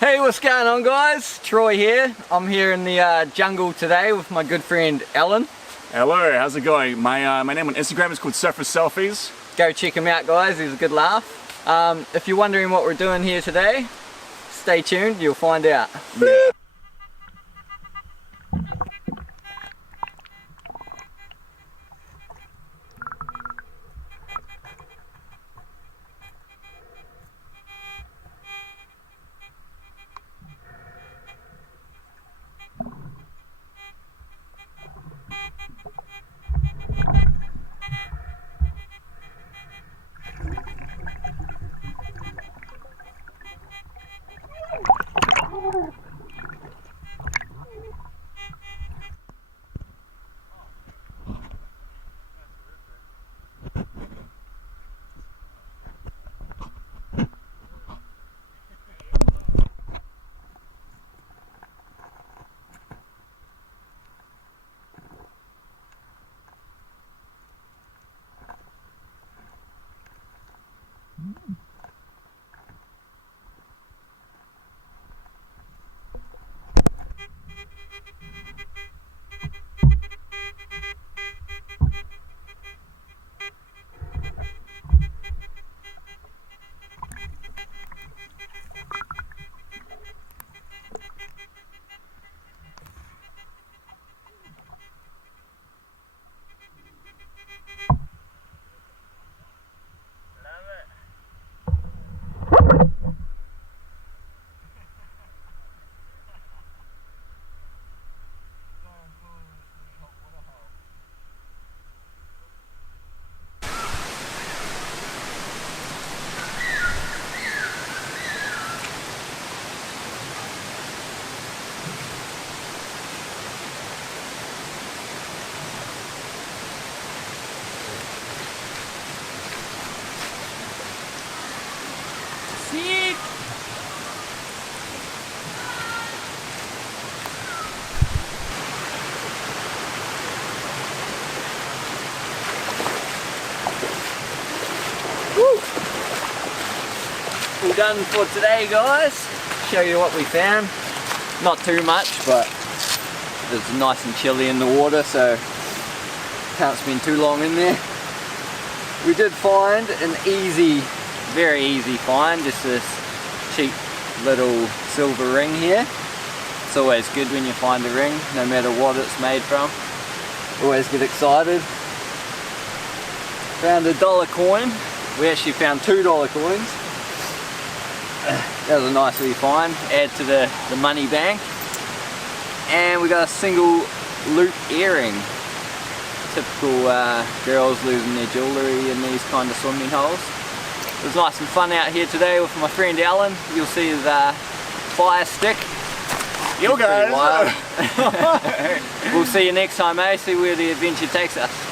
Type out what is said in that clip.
Hey, what's going on guys? Troy here. I'm here in the jungle today with my good friend Alan. Hello, how's it going? My name on Instagram is called Surfer Selfies. Go check him out guys, he's a good laugh. If you're wondering what we're doing here today, stay tuned, you'll find out. Yeah. Sick! Woo! All done for today guys. Show you what we found. Not too much, but it's nice and chilly in the water, so can't spend too long in there. We did find an very easy find, just this cheap little silver ring here. It's always good when you find a ring, no matter what it's made from. Always get excited. Found a $1 coin. We actually found $2 coins. That was a nice wee find, add to the money bank. And we got a single loop earring. Typical girls losing their jewellery in these kind of swimming holes. It was nice and fun out here today with my friend Alan. You'll see his fire stick. Yo guys! We'll see you next time, eh? See where the adventure takes us.